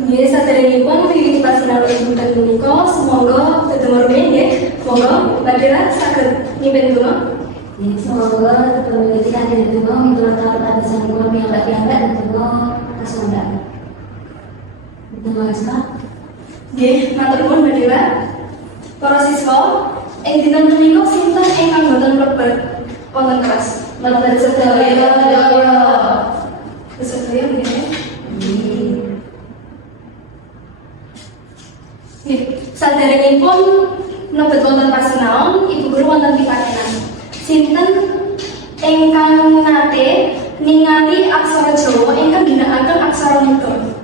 Nggih, saderengipun wiwit pasinaon budak punika semoga tetep rumiyin nggih. Monggo Badira saged mimpin donga. Semoga peneliti kandidat donga miturut taatan sanipun piyambak-piyambak dan donga kasondang. Donga Pak. Nggih, matur nuwun Badira. Para siswa, ing dinten punika sinten ingkang boten mlebet wonten kelas? Mlebet sedaya. Sedaya nggih. Saderengipun mlebet wonten pasinaon, Ibu Guru wonten pikangenan. Sinten ingkang nate ningali aksara Jawa ingkang ginakaken aksara Mudha?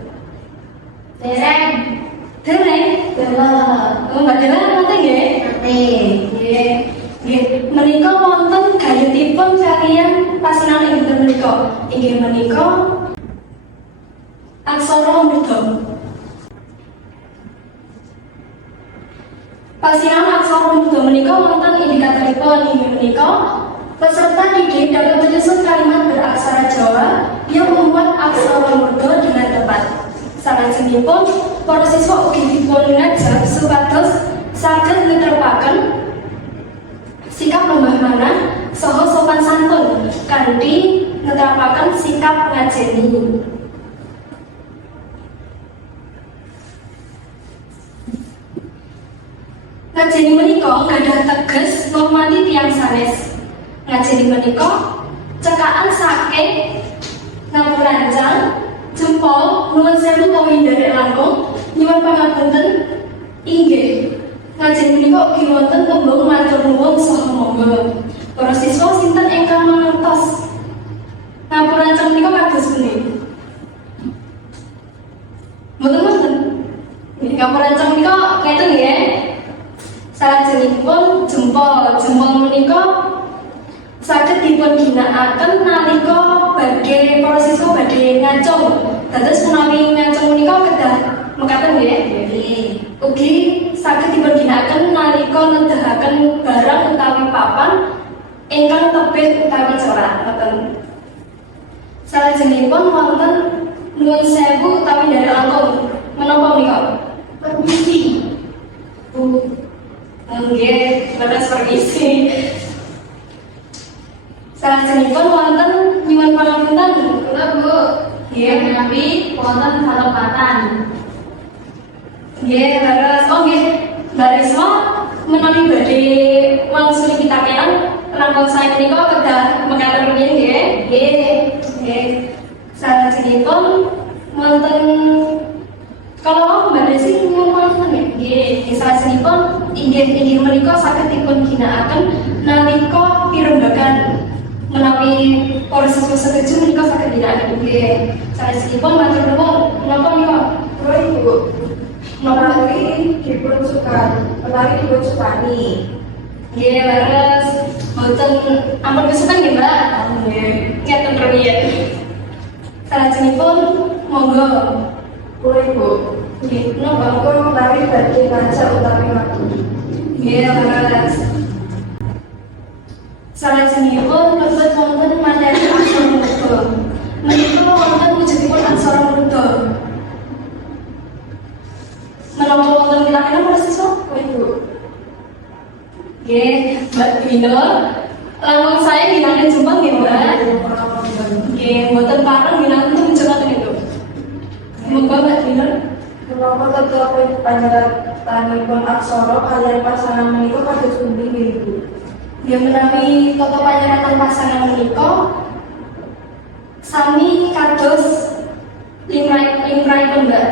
Dereng. Mbak Dela nate nggih? Nate. Nggih. Menika wonten gayutipun kaliyan pasinaon ing dinten menika. Inggih menika aksara Mudha. Pasinaon aksara Mudha menika wonten indikatoripun inggih menika peserta didik dapat menyusun kalimat beraksara Jawa yang membuat aksara Mudha dengan tepat. Salajengipun para siswa ugi dipun ngajak supados saged nitrepaken sikap lembah manah saha sopan santun kanthi nitrepaken sikap ngajeni. Ngajeni menika gadhah teges ngormati tiyang sanes. Ngajeni menika cekakan saking ngapurancang jempol nuwun sewu utawi nderek langkung nyuwun pangapunten inggih. Ngajeni menika ugi wonten tembung matur nuwun saha monggo. Para siswa sinten ingkang mangertos ngapurancang menika kados pundi? Mboten wonten. Ngapurancang menika ngeten nggih. Salajengipun jempol menika saged dipun ginakaken nalika badhe para siswa badhe ngacung. Dados menawi ngacung menika kedah mekaten nggih. Ugi saged dipun ginakaken nalika nedahaken barang utawi papan ingkang tebih utawi corak ngoten. Salajengipun wonten nuwun sewu utawi nderek langkung. Menapa menika? Permisi. Nggih, leres permisi. Salajengipun wonten nyuwun pangapunten, kula Bu. Nggih, menawi wonten kalepatan. Nggih, leres. Oh nggih, Mbak Risma menawi badhe wangsuli pitakenan langkung saya menika kedah mekaten rumiyin nggih. Nggih. Salajengipun wonten kalau Mbak Desi nyuwun pangapunten nggih. Salajengipun inggih menika saged dipun ginakaken nalika pirembagan. Menawi para siswa setuju menika saged ginakaken nggih. Salajengipun matur nuwun menapa menika? Kula Ibu. Menawi dipun sukani. Nggih, leres. Mboten ampun kesupen nggih, Mbak. Nggih. Ngeten rumiyin. Salajengipun monggo. Kula Ibu. Nggih, napa kula menawi badhe ngajak utawi waktu. Nggih, leres. Salajengipun mlebet wonten materi aksara Mudha. Menika wonten wujudipun aksara Mudha. Menapa wonten pitakenan para siswa? Ibu. Nggih, Mbak Dina. Langkung saya ginakaken Jepang nggih, Mbak. Nggih, mboten pareng ginakaken menjelaskan itu. Monggo Mbak Dina. Menapa tetep panjenenganipun aksara kaliyan pasangan menika kados pundi nggih, Ibu? Ya menawi tata panyeratan pasangan menika sami kados limrahipun Mbak.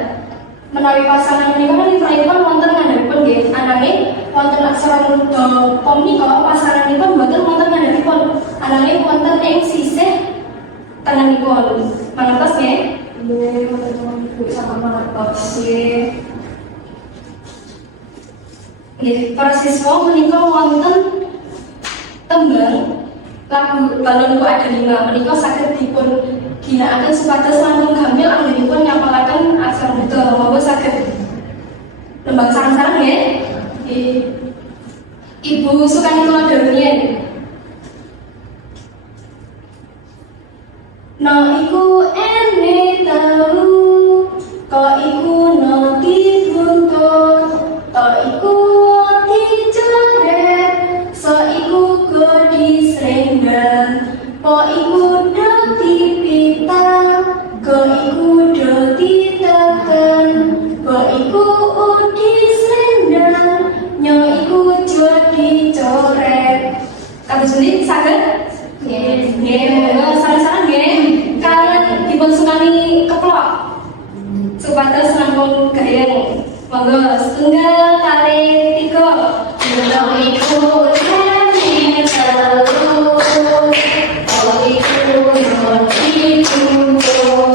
Menawi pasangan menika kan limrahipun wonten ngandhapipun nggih, ananging wonten aksara Mudha menika pasanganipun boten wonten ngandhapipun, ananging wonten ing sisih tengenipun. Mangertos nggih? Nggih, wonten Ibu sangat mangertos. Nggih, para siswa menika wonten tembang lagu balonku ada 5 menika saged dipun ginakaken supados langkung gamil anggenipun nyapalaken aksara Mudha. Monggo saged lembang sareng-sareng nggih. Ibu Sukani Tuladharunian. Nah, iku Kados pundi saged? Nggih, monggo saran-saran nggih. Kalian dipun sukani keplok. Supados langkung gayeng. Monggo setunggal kali tiga. Belum ikut kami terus. Oh ikut roti kumpul.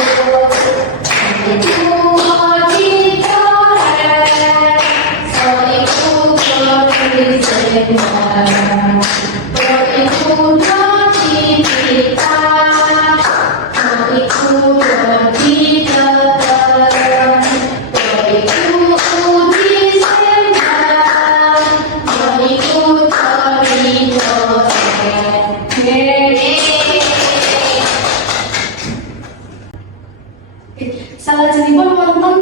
Salajengipun wonten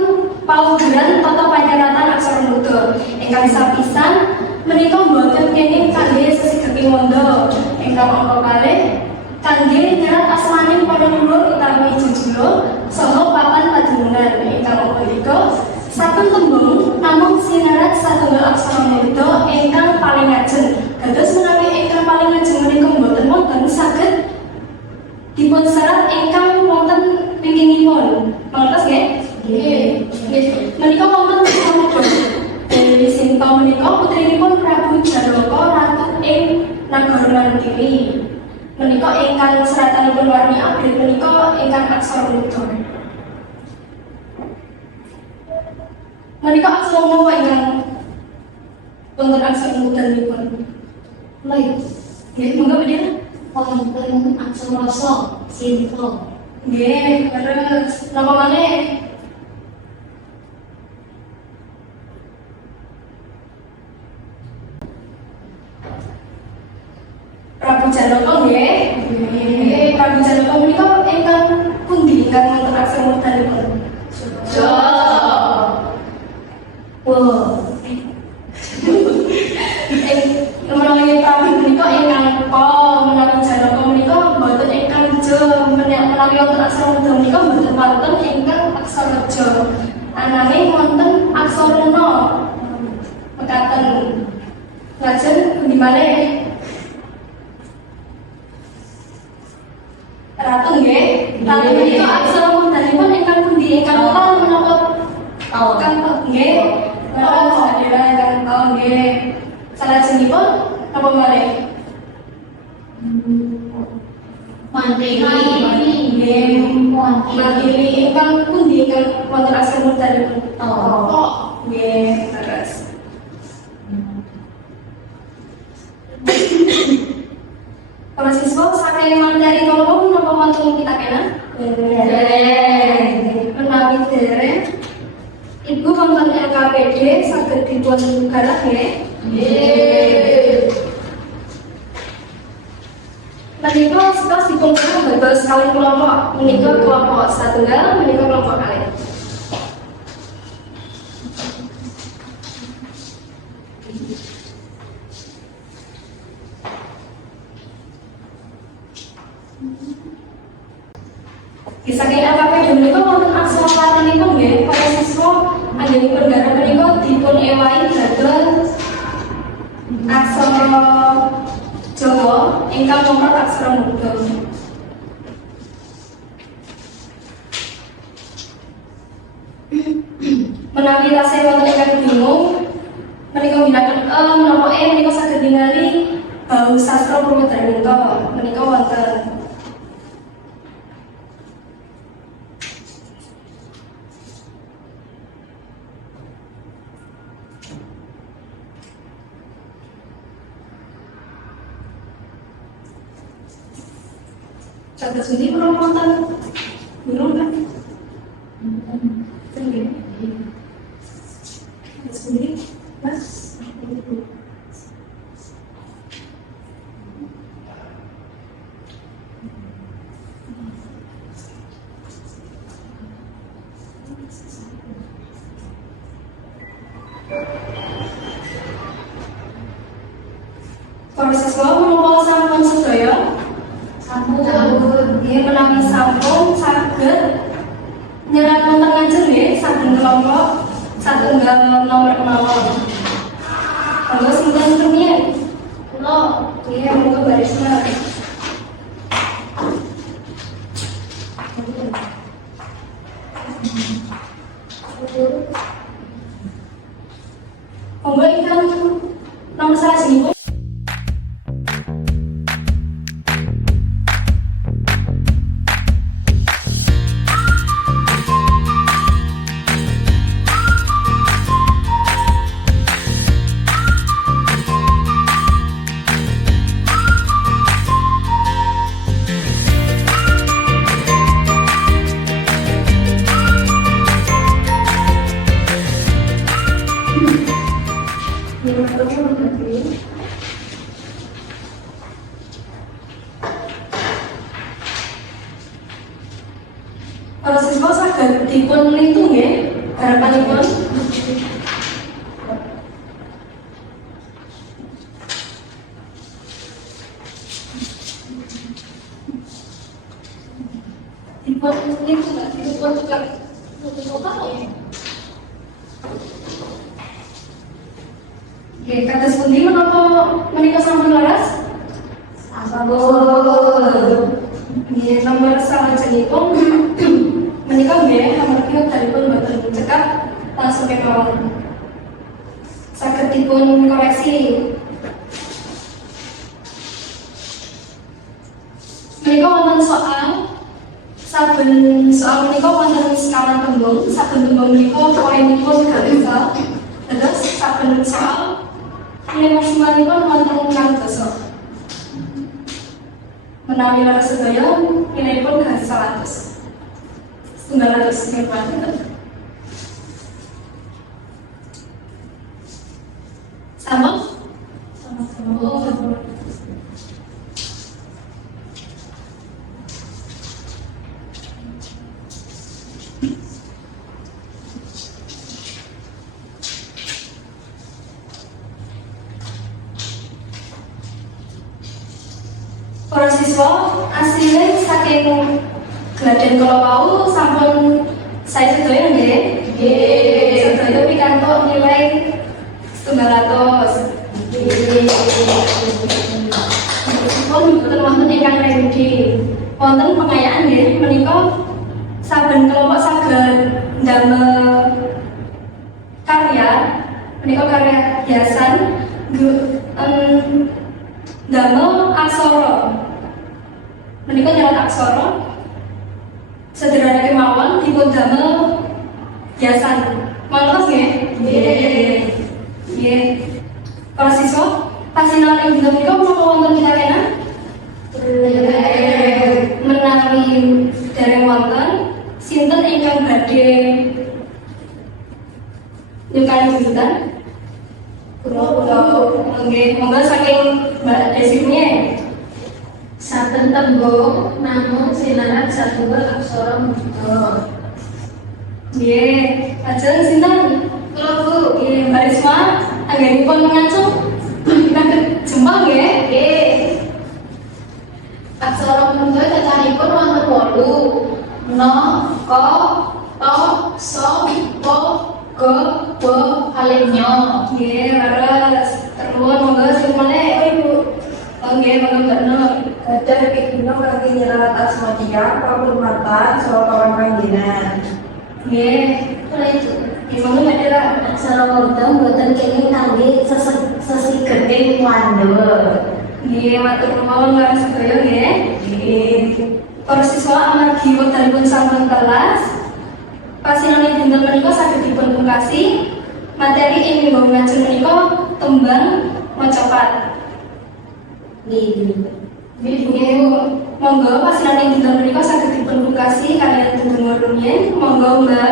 paugeran tata panyeratan aksara nutur ingkang sapisan menika boten kenging kangge sesigeging wanda ingkang angka kalih kangge nyerat asmaning para mulur utawi jujula saha papan padunungan ingkang punika saben tembung namung sinerat satunggal aksara murda ingkang paling ajeng dados menawi ingkang paling ajeng menika boten wonten saged dipun serat ingkang wonten pinggingipun. Mangertos nggih? Nggih. Menika wonten putra. Dewi Sinta menika putrinipun Prabu Janaka ratu ing nagara Mantili. Menika ingkang seratanipun warni abrit menika ingkang aksara nutur. Menika aksara napa ingkang wonten aksara nuturipun? Baik, Nggih, monggo Mbak. wonten aksara rasa Sinta. Nggih, terus napa maneh? Prabu Janaka nggih. Nggih, Prabu Janaka menika ingkang pundi ingkang wonten aksara nuturipun? Jo. Wo. Menawi Prabu menika ingkang ko, menawi Janaka menika boten ingkang jo, menawi wonten aksara nutur menika boten wonten ingkang aksara jo. Ananging wonten aksara na. Mekaten. Lajeng pundi malih? Ratu nggih. Ratu menika aksara nuturipun ingkang pundi? Ingkang kal menapa? Kang nggih. Oh, adalah ingkang kal nggih. Salajengipun napa malih? Mantili. Nggih, mantili ingkang pundi ingkang wonten aksara nuturipun? Oh, nggih, terus. Para siswa saking materi kula napa mantun kita kena? Menawi dereng Ibu wonten LKPD saged dipun garap nggih? Nggih. Menika setos dipun garap dados kalih kelompok. Menika kelompok satunggal, menika kelompok kalih. Saking LKPD menika wonten aksara latinipun nggih, para siswa anggenipun garap menika dipun ewahi dados aksara Jawa ingkang nomor aksara murda. Menawi tasih wonten ingkang bingung menika minaken menapa menika saged ningali bau sastra Purwodarminto menika wonten. Catat sendiri belum nonton, belum kan? Sendiri, sendiri, mas. Para siswa menapa sampun sedaya? Sampun. Nggih menawi sampun saged nyerat wonten ngajeng nggih saben kelompok satunggal nomor kemawon. Monggo sinten rumiyin? Kula nggih monggo baris Monggo ingkang nomor salajengipun. Para siswa saged dipun lintung nggih harapanipun. Dipun lintung nggak? Dipun tukar nggih. Oke, kados pundi menapa menika sampun laras? Sampun. Nggih, nomor salajengipun menika nggih amargi wekdalipun boten cekap langsung kemawon. Saged dipun koreksi. Menika wonten soal saben soal menika wonten sekawan tembung, saben tembung menika poinipun gangsal. Terus saben soal nilai maksimalipun wonten kang dasa. Menawi laras sedaya nilaiipun gangsal atus. 900 sama? Sama. Para siswa asline saking Gladhen kala wau sampun saya sedaya nggih. Nggih. Sedaya pikantuk nilai 900. Nggih. Pun boten wonten ingkang remedi. Wonten pengayaan nggih menika saben kelompok saged ndamel karya menika karya hiasan ndamel aksara. Menika nyerat aksara sederhana kemawon dipun damel hiasan. Mantos nggih? Nggih. Nggih. Para siswa, pasinaon ing dinten menika menapa wonten pitakenan? Menawi dereng wonten, sinten ingkang badhe nyukani jujutan? Kula. Nggih, monggo saking Mbak Desine. Saben tembung namung sinaran satunggal aksara mudha. Nggih, lajeng sinten? Kula Bu. Nggih, Mbak Risma, anggenipun ngacung pikantuk jempol nggih? Nggih. Aksara mudha cacahipun wonten 8. No, ko, to, so, po, go, bo, kalih nyo. Nggih, leres. Terus monggo sing meneh. Ibu. Nggih, monggo Mbak Nur. Gadah piguna kanthi nyelarat asmatia, pakurmatan, saha kawan panggenan. Nggih, Kula itu. gimana Mbak Dela? Aksara mudha mboten kenging kangge sesigeting wandel. Nggih, matur nuwun leres sedaya nggih. Nggih. Para siswa amargi wekdalipun sampun telas, pasinaon dinten menika saged dipun pungkasi. Materi ing minggu ngajeng menika tembang macapat. Nggih. Nggih, monggo pasinaon dinten menika saged dipun pungkasi kaliyan dedengor rumiyin. Monggo Mbak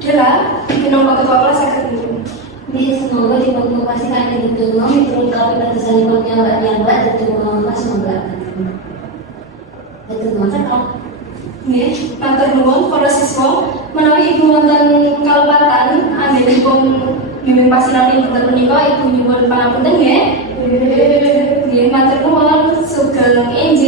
Dela, minangka ketua kelas saged dipun. Nggih, semoga dipungkasi kanthi ditulung miturut kapitadosanipun nyambak ditulung Mas semoga. Betul cekap. Nggih, matur nuwun para siswa, menawi ibu wonten kalepatan anggenipun bimbing pasinaon dinten menika ibu nyuwun pangapunten nggih. Nggih, matur nuwun sugeng enjing.